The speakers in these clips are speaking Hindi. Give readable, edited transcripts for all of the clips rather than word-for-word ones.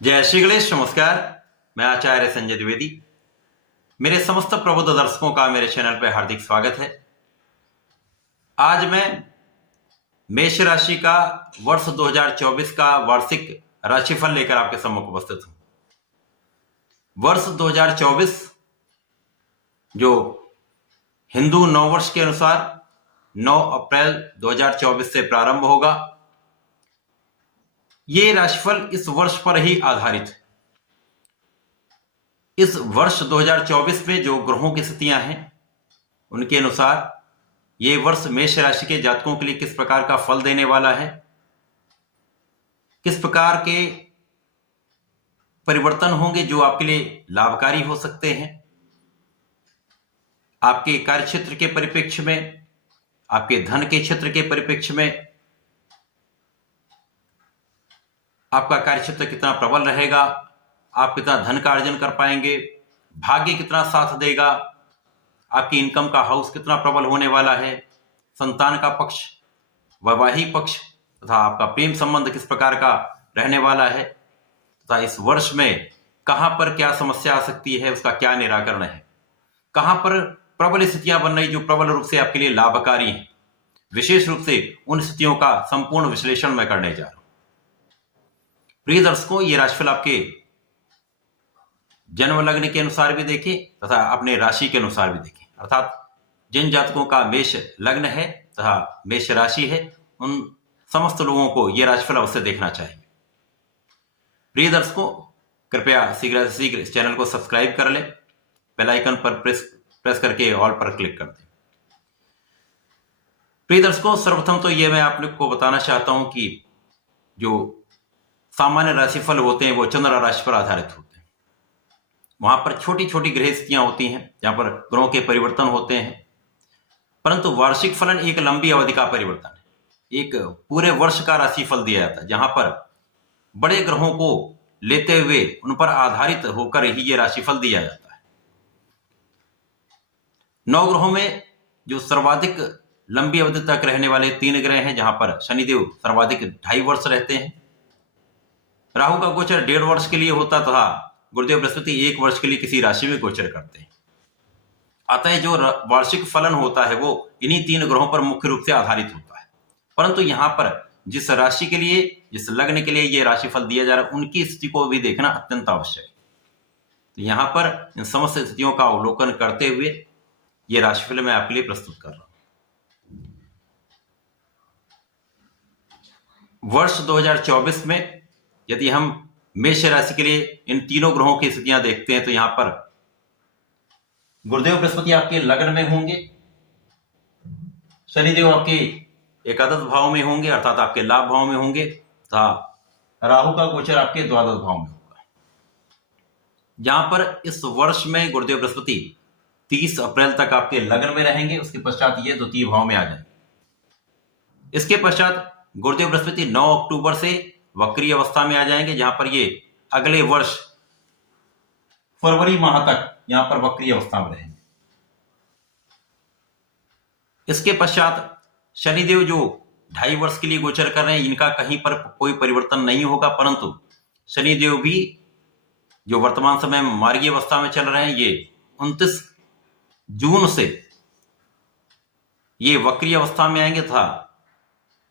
जय श्री गणेश। नमस्कार, मैं आचार्य संजय द्विवेदी। मेरे समस्त प्रबुद्ध दर्शकों का मेरे चैनल पर हार्दिक स्वागत है। आज मैं मेष राशि का वर्ष 2024 का वार्षिक राशिफल लेकर आपके सम्मुख उपस्थित हूं। वर्ष 2024 जो हिंदू नववर्ष के अनुसार 9 अप्रैल 2024 से प्रारंभ होगा। ये राशिफल इस वर्ष पर ही आधारित है। इस वर्ष 2024 में जो ग्रहों की स्थितियां हैं उनके अनुसार ये वर्ष मेष राशि के जातकों के लिए किस प्रकार का फल देने वाला है, किस प्रकार के परिवर्तन होंगे जो आपके लिए लाभकारी हो सकते हैं, आपके कार्यक्षेत्र के परिप्रेक्ष्य में, आपके धन के क्षेत्र के परिप्रेक्ष्य में आपका कार्यक्षेत्र कितना प्रबल रहेगा, आप कितना धन का अर्जन कर पाएंगे, भाग्य कितना साथ देगा, आपकी इनकम का हाउस कितना प्रबल होने वाला है, संतान का पक्ष, वैवाहिक पक्ष तथा आपका प्रेम संबंध किस प्रकार का रहने वाला है तथा इस वर्ष में कहां पर क्या समस्या आ सकती है, उसका क्या निराकरण है, कहां पर प्रबल स्थितियां बन रही जो प्रबल रूप से आपके लिए लाभकारी हैं। विशेष रूप से उन स्थितियों का संपूर्ण विश्लेषण मैं करने जा रहा हूं। प्रिय दर्शकों, ये राशिफल आपके जन्म लग्न के अनुसार भी देखें तथा अपने राशि के अनुसार भी देखें, अर्थात जिन जातकों का मेष लग्न है तथा मेष राशि है उन समस्त लोगों को यह राशिफल अवश्य देखना चाहिए। प्रिय दर्शकों, कृपया शीघ्र से शीघ्र इस चैनल को सब्सक्राइब कर लें, बेल आइकन पर प्रेस करके ऑल पर क्लिक कर दें। प्रिय दर्शकों, सर्वप्रथम तो यह मैं आप लोग को बताना चाहता हूं कि जो सामान्य राशिफल होते हैं वो चंद्र राशि पर आधारित होते हैं। वहां पर छोटी छोटी ग्रह स्थितियां होती हैं जहां पर ग्रहों के परिवर्तन होते हैं, परंतु वार्षिक फलन एक लंबी अवधि का परिवर्तन है। एक पूरे वर्ष का राशिफल दिया जाता है जहां पर बड़े ग्रहों को लेते हुए उन पर आधारित होकर ही ये राशिफल दिया जाता है। 9 ग्रहों में जो सर्वाधिक लंबी अवधि तक रहने वाले 3 ग्रह हैं, जहां पर शनिदेव सर्वाधिक 2.5 वर्ष रहते हैं, राहु का गोचर 1.5 वर्ष के लिए होता तथा गुरुदेव बृहस्पति 1 वर्ष के लिए किसी राशि में गोचर करते हैं। अतः जो वार्षिक फलन होता है वो इन्हीं 3 ग्रहों पर मुख्य रूप से आधारित होता है। परंतु यहाँ पर जिस राशि के लिए, जिस लग्न के लिए ये राशिफल दिया जा रहा है उनकी स्थिति को भी देखना अत्यंत आवश्यक है। तो यहाँ पर इन समस्त स्थितियों का अवलोकन करते हुए ये राशिफल मैं आपके लिए प्रस्तुत कर रहा हूं। वर्ष 2024 में यदि हम मेष राशि के लिए इन तीनों ग्रहों की स्थितियां देखते हैं तो यहां पर गुरुदेव बृहस्पति आपके लग्न में होंगे, शनिदेव आपके एकादश भाव में होंगे अर्थात आपके लाभ भाव में होंगे तथा राहु का गोचर आपके द्वादश भाव में होगा। जहां पर इस वर्ष में गुरुदेव बृहस्पति 30 अप्रैल तक आपके लग्न में रहेंगे, उसके पश्चात ये द्वितीय भाव में आ जाएंगे। इसके पश्चात गुरुदेव बृहस्पति 9 अक्टूबर से वक्री अवस्था में आ जाएंगे, जहां पर ये अगले वर्ष फरवरी माह तक यहां पर वक्री अवस्था में रहेंगे। इसके पश्चात शनिदेव जो 2.5 वर्ष के लिए गोचर कर रहे हैं, इनका कहीं पर कोई परिवर्तन नहीं होगा, परंतु शनिदेव भी जो वर्तमान समय में मार्गी अवस्था में चल रहे हैं, ये 29 जून से ये वक्री अवस्था में आएंगे था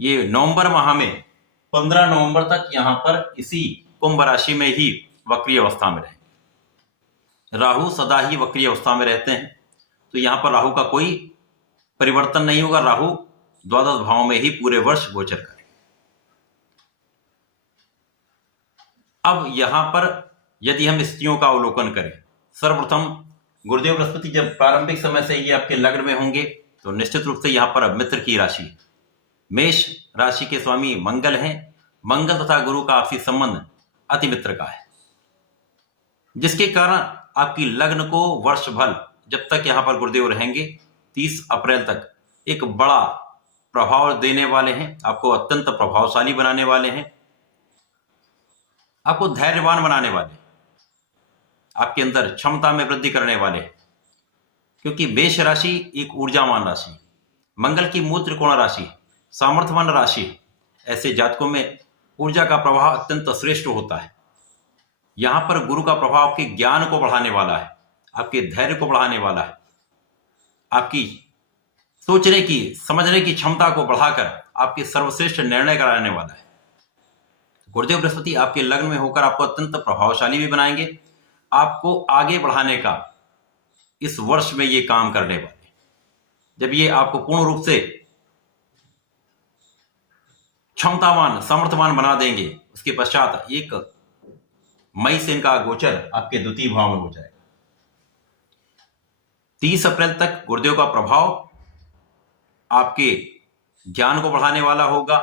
ये नवंबर माह में 15 नवंबर तक यहां पर इसी कुंभ राशि में ही वक्री अवस्था में रहेंगे। राहु सदा ही वक्री अवस्था में रहते हैं, तो यहां पर राहु का कोई परिवर्तन नहीं होगा। राहु द्वादश भाव में ही पूरे वर्ष गोचर करेंगे। अब यहां पर यदि हम स्थितियों का अवलोकन करें, सर्वप्रथम गुरुदेव बृहस्पति जब प्रारंभिक समय से ये आपके लग्न में होंगे तो निश्चित रूप से यहां पर मित्र की राशि, मेष राशि के स्वामी मंगल हैं। मंगल तथा गुरु का आपसी संबंध अति मित्र का है, जिसके कारण आपकी लग्न को वर्ष भर जब तक यहां पर गुरुदेव रहेंगे 30 अप्रैल तक एक बड़ा प्रभाव देने वाले हैं। आपको अत्यंत प्रभावशाली बनाने वाले हैं, आपको धैर्यवान बनाने वाले हैं, आपके अंदर क्षमता में वृद्धि करने वाले हैं, क्योंकि मेष राशि एक ऊर्जावान राशि है। मंगल की मूल त्रिकोण राशि है, सामर्थ्यवान राशि है। ऐसे जातकों में ऊर्जा का प्रवाह अत्यंत श्रेष्ठ होता है। यहां पर गुरु का प्रभाव आपके ज्ञान को बढ़ाने वाला है, आपके धैर्य को बढ़ाने वाला है, आपकी सोचने की समझने की क्षमता को बढ़ाकर आपके सर्वश्रेष्ठ निर्णय कराने वाला है। गुरुदेव बृहस्पति आपके लग्न में होकर आपको अत्यंत प्रभावशाली भी बनाएंगे, आपको आगे बढ़ाने का इस वर्ष में ये काम करने वाले। जब ये आपको पूर्ण रूप से क्षमतावान समर्थवान बना देंगे, उसके पश्चात 1 मई से इनका गोचर आपके द्वितीय भाव में हो जाएगा। 30 अप्रैल तक गुरुदेव का प्रभाव आपके ज्ञान को बढ़ाने वाला होगा,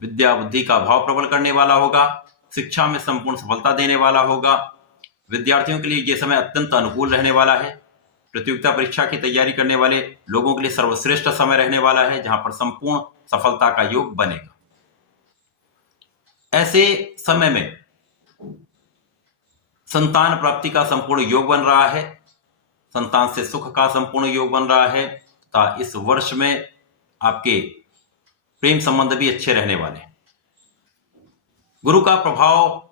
विद्या बुद्धि का भाव प्रबल करने वाला होगा, शिक्षा में संपूर्ण सफलता देने वाला होगा। विद्यार्थियों के लिए यह समय अत्यंत अनुकूल रहने वाला है। प्रतियोगिता परीक्षा की तैयारी करने वाले लोगों के लिए सर्वश्रेष्ठ समय रहने वाला है, जहां पर संपूर्ण सफलता का योग बनेगा। ऐसे समय में संतान प्राप्ति का संपूर्ण योग बन रहा है, संतान से सुख का संपूर्ण योग बन रहा है तथा इस वर्ष में आपके प्रेम संबंध भी अच्छे रहने वाले हैं। गुरु का प्रभाव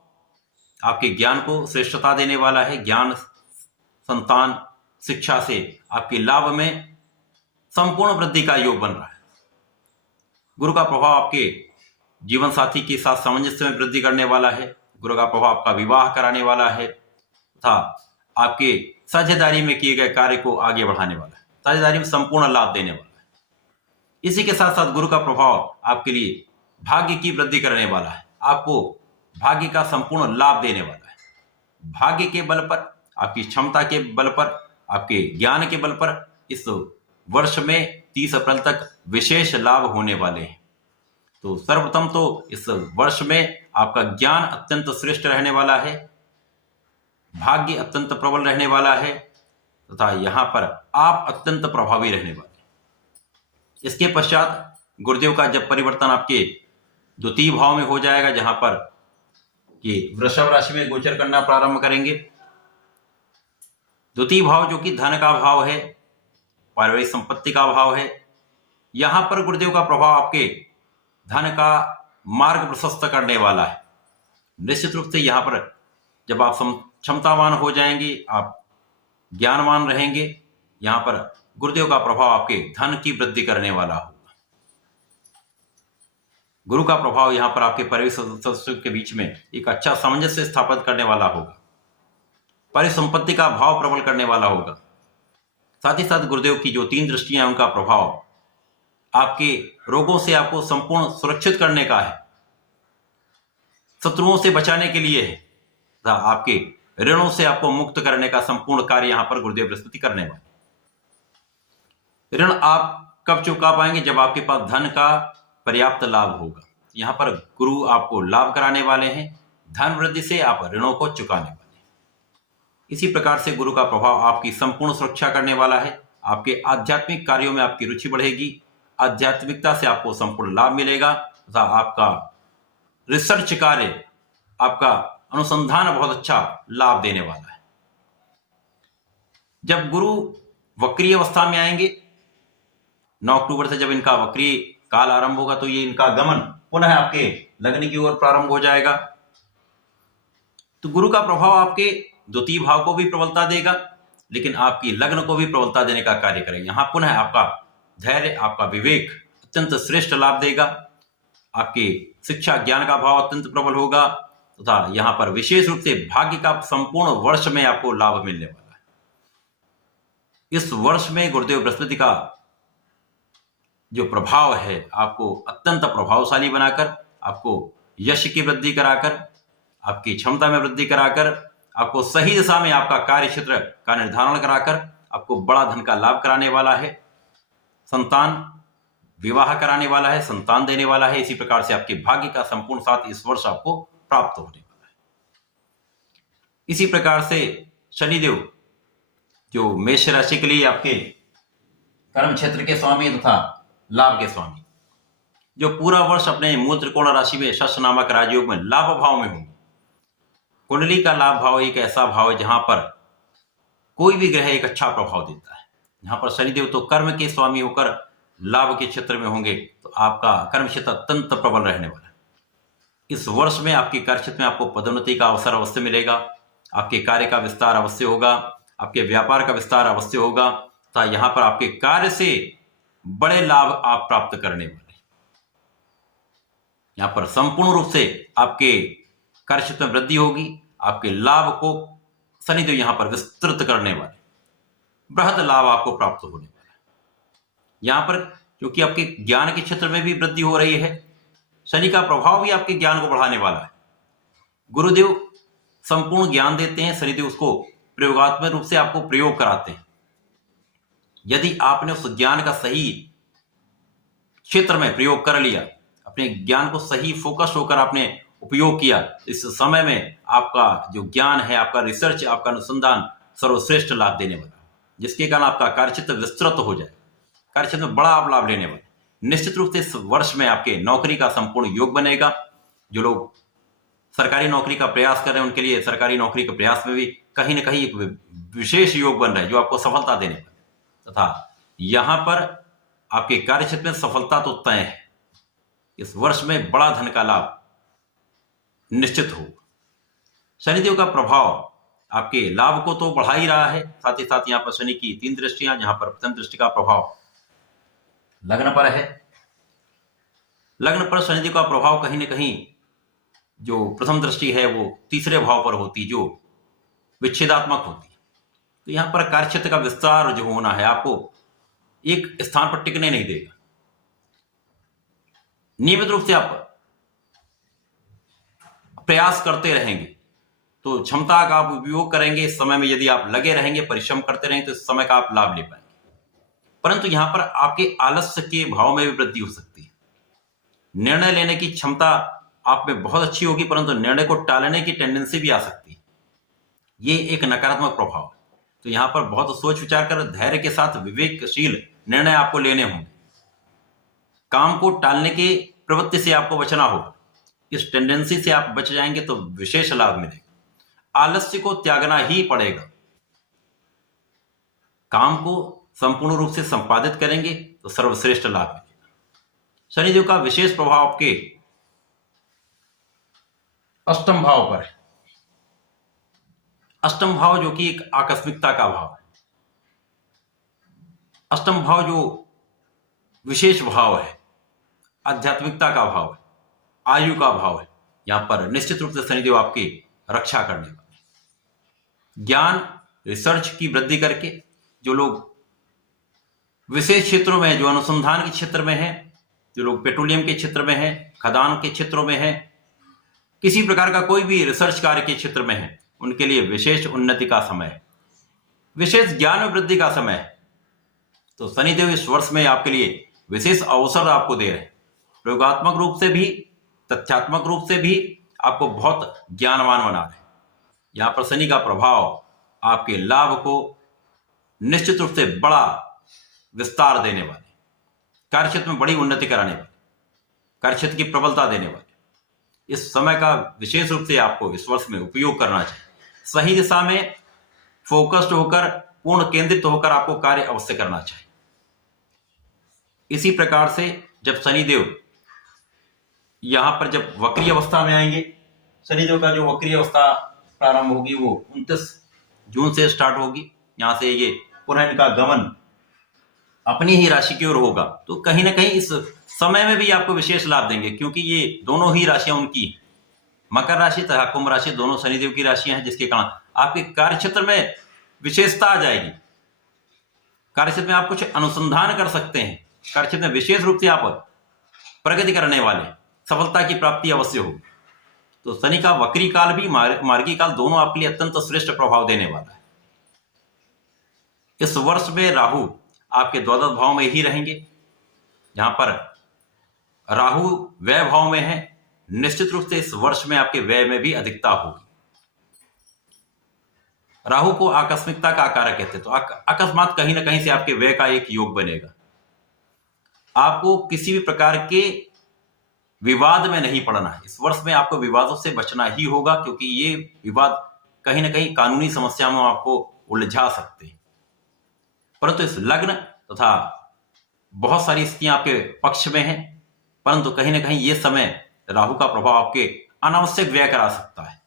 आपके ज्ञान को श्रेष्ठता देने वाला है। ज्ञान, संतान, शिक्षा से आपके लाभ में संपूर्ण वृद्धि का योग बन रहा है। गुरु का प्रभाव आपके जीवन साथी के साथ सामंजस्य में वृद्धि करने वाला है। गुरु का प्रभाव आपका विवाह कराने वाला है तथा आपके साझेदारी में किए गए कार्य को आगे बढ़ाने वाला है, साझेदारी में संपूर्ण लाभ देने वाला है। इसी के साथ साथ गुरु का प्रभाव आपके लिए भाग्य की वृद्धि करने वाला है, आपको भाग्य का संपूर्ण लाभ देने वाला है। भाग्य के बल पर, आपकी क्षमता के बल पर, आपके ज्ञान के बल पर इस वर्ष में 30 अप्रैल तक विशेष लाभ होने वाले हैं। तो सर्वप्रथम तो इस वर्ष में आपका ज्ञान अत्यंत श्रेष्ठ रहने वाला है, भाग्य अत्यंत प्रबल रहने वाला है तथा यहां पर आप अत्यंत प्रभावी रहने वाले। इसके पश्चात गुरुदेव का जब परिवर्तन आपके द्वितीय भाव में हो जाएगा, जहां पर ये वृषभ राशि में गोचर करना प्रारंभ करेंगे। द्वितीय भाव जो कि धन का भाव है, पारिवारिक संपत्ति का भाव है, यहां पर गुरुदेव का प्रभाव आपके धन का मार्ग प्रशस्त करने वाला है। निश्चित रूप से यहां पर जब आप क्षमतावान हो जाएंगे, आप ज्ञानवान रहेंगे, यहां पर गुरुदेव का प्रभाव आपके धन की वृद्धि करने वाला होगा। गुरु का प्रभाव यहां पर आपके परिवार सदस्यों के बीच में एक अच्छा सामंजस्य स्थापित करने वाला होगा, परिसंपत्ति का भाव प्रबल करने वाला होगा। साथ ही साथ गुरुदेव की जो 3 दृष्टियां, उनका प्रभाव आपके रोगों से आपको संपूर्ण सुरक्षित करने का है, शत्रुओं से बचाने के लिए है तथा आपके ऋणों से आपको मुक्त करने का संपूर्ण कार्य यहां पर गुरुदेव बृहस्पति करने वाले। ऋण आप कब चुका पाएंगे? जब आपके पास धन का पर्याप्त लाभ होगा। यहां पर गुरु आपको लाभ कराने वाले हैं, धन वृद्धि से आप ऋणों को चुकाने वाले हैं। इसी प्रकार से गुरु का प्रभाव आपकी संपूर्ण सुरक्षा करने वाला है। आपके आध्यात्मिक कार्यों में आपकी रुचि बढ़ेगी, आध्यात्मिकता से आपको संपूर्ण लाभ मिलेगा तथा आपका रिसर्च कार्य, आपका अनुसंधान बहुत अच्छा लाभ देने वाला है। जब गुरु वक्री अवस्था में आएंगे, 9 अक्टूबर से जब इनका वक्री काल आरंभ होगा, तो ये इनका गमन पुनः आपके लग्न की ओर प्रारंभ हो जाएगा। तो गुरु का प्रभाव आपके द्वितीय भाव को भी प्रबलता देगा, लेकिन आपकी लग्न को भी प्रबलता देने का कार्य करेगा। यहां पुनः आपका धैर्य, आपका विवेक अत्यंत श्रेष्ठ लाभ देगा। आपके शिक्षा ज्ञान का भाव अत्यंत प्रबल होगा तथा यहां पर विशेष रूप से भाग्य का संपूर्ण वर्ष में आपको लाभ मिलने वाला है। इस वर्ष में गुरुदेव बृहस्पति का जो प्रभाव है, आपको अत्यंत प्रभावशाली बनाकर, आपको यश की वृद्धि कराकर, आपकी क्षमता में वृद्धि कराकर, आपको सही दिशा में आपका कार्य क्षेत्र का निर्धारण कराकर आपको बड़ा धन का लाभ कराने वाला है। संतान विवाह कराने वाला है, संतान देने वाला है। इसी प्रकार से आपके भाग्य का संपूर्ण साथ इस वर्ष आपको प्राप्त होने वाला है। इसी प्रकार से शनिदेव जो मेष राशि के लिए आपके कर्म क्षेत्र के स्वामी तथा लाभ के स्वामी, जो पूरा वर्ष अपने मूल त्रिकोण राशि में शस्त्र नामक राजयोग में लाभ भाव में होंगे। कुंडली का लाभ भाव एक ऐसा भाव है जहां पर कोई भी ग्रह एक अच्छा प्रभाव देता है। यहां पर शनिदेव तो कर्म के स्वामी होकर लाभ के क्षेत्र में होंगे, तो आपका कर्म क्षेत्र अत्यंत प्रबल रहने वाला है। इस वर्ष में आपके कार्यक्षेत्र में आपको पदोन्नति का अवसर अवश्य मिलेगा, आपके कार्य का विस्तार अवश्य होगा, आपके व्यापार का विस्तार अवश्य होगा तथा यहाँ पर आपके कार्य से बड़े लाभ आप प्राप्त करने वाले। यहाँ पर संपूर्ण रूप से आपके कार्यक्षेत्र में वृद्धि होगी, आपके लाभ को शनिदेव यहाँ पर विस्तृत करने वाले, बृहद लाभ आपको प्राप्त होने वाला। यहाँ पर क्योंकि आपके ज्ञान के क्षेत्र में भी वृद्धि हो रही है, शनि का प्रभाव भी आपके ज्ञान को बढ़ाने वाला है। गुरुदेव संपूर्ण ज्ञान देते हैं, शनिदेव उसको प्रयोगात्मक रूप से आपको प्रयोग कराते हैं। यदि आपने उस ज्ञान का सही क्षेत्र में प्रयोग कर लिया, अपने ज्ञान को सही फोकस होकर आपने उपयोग किया, इस समय में आपका जो ज्ञान है, आपका रिसर्च, आपका अनुसंधान सर्वश्रेष्ठ लाभ देने वाला, जिसके कारण आपका कार्यक्षेत्र विस्तृत हो जाए, कार्यक्षेत्र में बड़ा आप लाभ लेने वाले। निश्चित रूप से इस वर्ष में आपके नौकरी का संपूर्ण योग बनेगा। जो लोग सरकारी नौकरी का प्रयास कर रहे हैं उनके लिए सरकारी नौकरी के प्रयास में भी कहीं ना कहीं एक विशेष योग बन रहा है जो आपको सफलता देने वाला, तथा यहां पर आपके कार्यक्षेत्र में सफलता तो तय है। इस वर्ष में बड़ा धन का लाभ निश्चित होगा। शनिदेव का प्रभाव आपके लाभ को तो बढ़ा ही रहा है, साथ ही साथ यहाँ पर शनि की 3 दृष्टियां, जहां पर प्रथम दृष्टि का प्रभाव लग्न पर है। लग्न पर शनिदेव का प्रभाव कहीं ना कहीं जो प्रथम दृष्टि है वो तीसरे भाव पर होती, जो विच्छेदात्मक होती। तो यहां पर कार्यक्षेत्र का विस्तार जो होना है आपको एक स्थान पर टिकने नहीं देगा। नियमित रूप से आप प्रयास करते रहेंगे तो क्षमता का आप उपयोग करेंगे। इस समय में यदि आप लगे रहेंगे, परिश्रम करते रहेंगे तो इस समय का आप लाभ ले पाएंगे। परंतु यहां पर आपके आलस्य के भाव में भी वृद्धि हो सकती है। निर्णय लेने की क्षमता आप में बहुत अच्छी होगी, परंतु निर्णय को टालने की टेंडेंसी भी आ सकती है। ये एक नकारात्मक प्रभाव है। तो यहां पर बहुत सोच विचार कर धैर्य के साथ विवेकशील निर्णय आपको लेने होंगे। काम को टालने की प्रवृत्ति से आपको बचना होगा। इस टेंडेंसी से आप बच जाएंगे तो विशेष लाभ मिलेगा। आलस्य को त्यागना ही पड़ेगा। काम को संपूर्ण रूप से संपादित करेंगे तो सर्वश्रेष्ठ लाभ मिलेगा। शनिदेव का विशेष प्रभाव आपके अष्टम भाव पर है। अष्टम भाव जो कि एक आकस्मिकता का भाव है। अष्टम भाव जो विशेष भाव है, आध्यात्मिकता का भाव है, आयु का भाव है। यहां पर निश्चित रूप से शनिदेव आपकी रक्षा करने वाले। ज्ञान रिसर्च की वृद्धि करके जो लोग विशेष क्षेत्रों में, जो अनुसंधान के क्षेत्र में है, जो लोग पेट्रोलियम के क्षेत्र में है, खदान के क्षेत्रों में है, किसी प्रकार का कोई भी रिसर्च कार्य के क्षेत्र में है, उनके लिए विशेष उन्नति का समय है, विशेष ज्ञान में वृद्धि का समय है। तो शनिदेव इस वर्ष में आपके लिए विशेष अवसर आपको दे रहे हैं। प्रयोगात्मक रूप से भी, तथ्यात्मक रूप से भी आपको बहुत ज्ञानवान बना रहे हैं। यहां पर शनि का प्रभाव आपके लाभ को निश्चित रूप से बड़ा विस्तार देने वाले, कार्यक्षेत्र में बड़ी उन्नति कराने वाले, कार्यक्षेत्र की प्रबलता देने वाले। इस समय का विशेष रूप से आपको इस वर्ष में उपयोग करना चाहिए। सही दिशा में फोकस्ड होकर, पूर्ण केंद्रित होकर आपको कार्य अवश्य करना चाहिए। इसी प्रकार से जब शनिदेव यहां पर जब वक्री अवस्था में आएंगे, शनिदेव का जो वक्री अवस्था प्रारंभ होगी वो 29 जून से स्टार्ट होगी। यहां से ये पुनः इनका गमन अपनी ही राशि की ओर होगा। तो कहीं ना कहीं इस समय में भी आपको विशेष लाभ देंगे, क्योंकि ये दोनों ही राशियां उनकी, मकर राशि तथा कुंभ राशि दोनों शनिदेव की राशियां हैं, जिसके कारण आपके कार्यक्षेत्र में विशेषता आ जाएगी। कार्यक्षेत्र में आप कुछ अनुसंधान कर सकते हैं। कार्यक्षेत्र में विशेष रूप से आप प्रगति करने वाले, सफलता की प्राप्ति अवश्य होगी। तो शनि का वक्री काल भी, मार्गी काल, दोनों आपके लिए अत्यंत श्रेष्ठ प्रभाव देने वाला है। इस वर्ष में राहु आपके द्वादश भाव में ही रहेंगे। यहां पर राहु व्यय भाव में है। निश्चित रूप से इस वर्ष में आपके व्यय में भी अधिकता होगी। राहु को आकस्मिकता का कारक कहते हैं। तो अकस्मात कहीं ना कहीं से आपके व्यय का एक योग बनेगा। आपको किसी भी प्रकार के विवाद में नहीं पड़ना है। इस वर्ष में आपको विवादों से बचना ही होगा, क्योंकि ये विवाद कहीं ना कहीं कानूनी समस्या में आपको उलझा सकते हैं। परंतु इस लग्न तथा बहुत सारी स्थितियां आपके पक्ष में हैं, परंतु कहीं ना कहीं ये समय राहु का प्रभाव आपके अनावश्यक व्यय करा सकता है।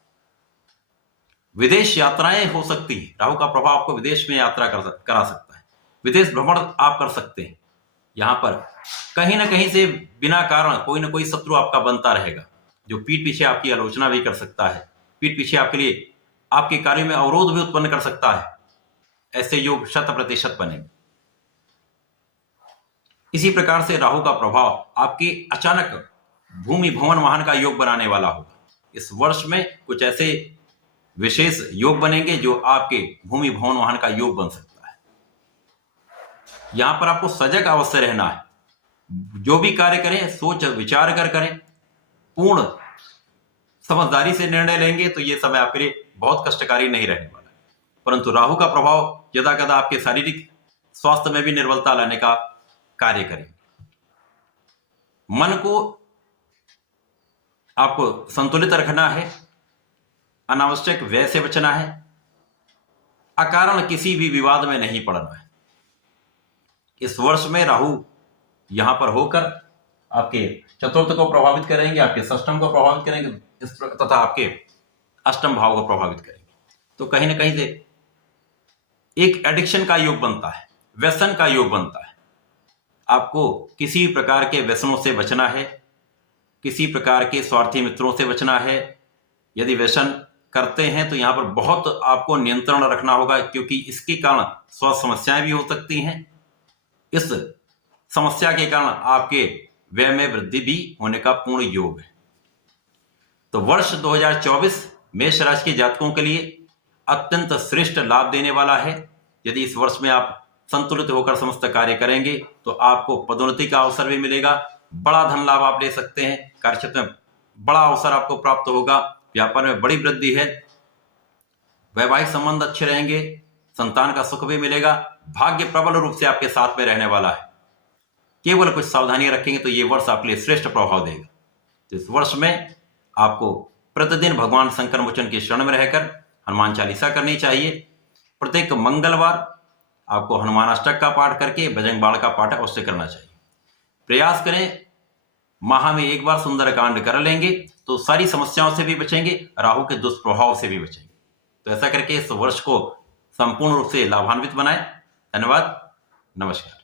विदेश यात्राएं हो सकती है, राहु का प्रभाव आपको विदेश में यात्रा करा सकता है। विदेश भ्रमण आप कर सकते हैं। यहां पर कहीं ना कहीं से बिना कारण कोई ना कोई शत्रु आपका बनता रहेगा, जो पीठ पीछे आपकी आलोचना भी कर सकता है, पीठ पीछे आपके लिए आपके कार्य में अवरोध भी उत्पन्न कर सकता है। ऐसे योग 100% बनेंगे। इसी प्रकार से राहु का प्रभाव आपके अचानक भूमि भवन वाहन का योग बनाने वाला होगा। इस वर्ष में कुछ ऐसे विशेष योग बनेंगे जो आपके भूमि भवन वाहन का योग बन सकता है। यहां पर आपको सजग अवश्य रहना है। जो भी कार्य करें सोच विचार कर करें, पूर्ण समझदारी से निर्णय लेंगे तो यह समय आपके लिए बहुत कष्टकारी नहीं रहने वाला है। परंतु राहु का प्रभाव यदा कदा आपके शारीरिक स्वास्थ्य में भी निर्बलता लाने का कार्य करेंगे। मन को आपको संतुलित रखना है, अनावश्यक व्यय से बचना है, अकारण किसी भी विवाद में नहीं पड़ना है। इस वर्ष में राहु यहां पर होकर आपके चतुर्थ को प्रभावित करेंगे, आपके षष्ठम को प्रभावित करेंगे तथा आपके अष्टम भाव को प्रभावित करेंगे। तो कहीं ना कहीं से एक एडिक्शन का योग बनता है, व्यसन का योग बनता है। आपको किसी प्रकार के व्यसनों से बचना है, किसी प्रकार के स्वार्थी मित्रों से बचना है। यदि व्यसन करते हैं तो यहां पर बहुत आपको नियंत्रण रखना होगा, क्योंकि इसके कारण स्वास्थ्य समस्याएं भी हो सकती हैं। इस समस्या के कारण आपके व्यय में वृद्धि भी होने का पूर्ण योग है। तो वर्ष 2024 मेष राशि के जातकों के लिए अत्यंत श्रेष्ठ लाभ देने वाला है। यदि इस वर्ष में आप संतुलित होकर समस्त कार्य करेंगे तो आपको पदोन्नति का अवसर भी मिलेगा, बड़ा धन लाभ आप ले सकते हैं, कार्यक्षेत्र में बड़ा अवसर आपको प्राप्त होगा, व्यापार में बड़ी वृद्धि है, वैवाहिक संबंध अच्छे रहेंगे, संतान का सुख भी मिलेगा, भाग्य प्रबल रूप से आपके साथ में रहने वाला है। केवल कुछ सावधानियां रखेंगे तो ये वर्ष आपके लिए श्रेष्ठ प्रभाव देगा। तो इस वर्ष में आपको प्रतिदिन भगवान शंकर मोचन के शरण में रहकर हनुमान चालीसा करनी चाहिए। प्रत्येक मंगलवार आपको हनुमान अष्टक का पाठ करके बजरंग बाण का पाठ अवश्य करना चाहिए। प्रयास करें माह में एक बार सुंदरकांड कर लेंगे तो सारी समस्याओं से भी बचेंगे, राहु के दुष्प्रभाव से भी बचेंगे। तो ऐसा करके इस वर्ष को संपूर्ण रूप से लाभान्वित बनाएं। धन्यवाद, नमस्कार।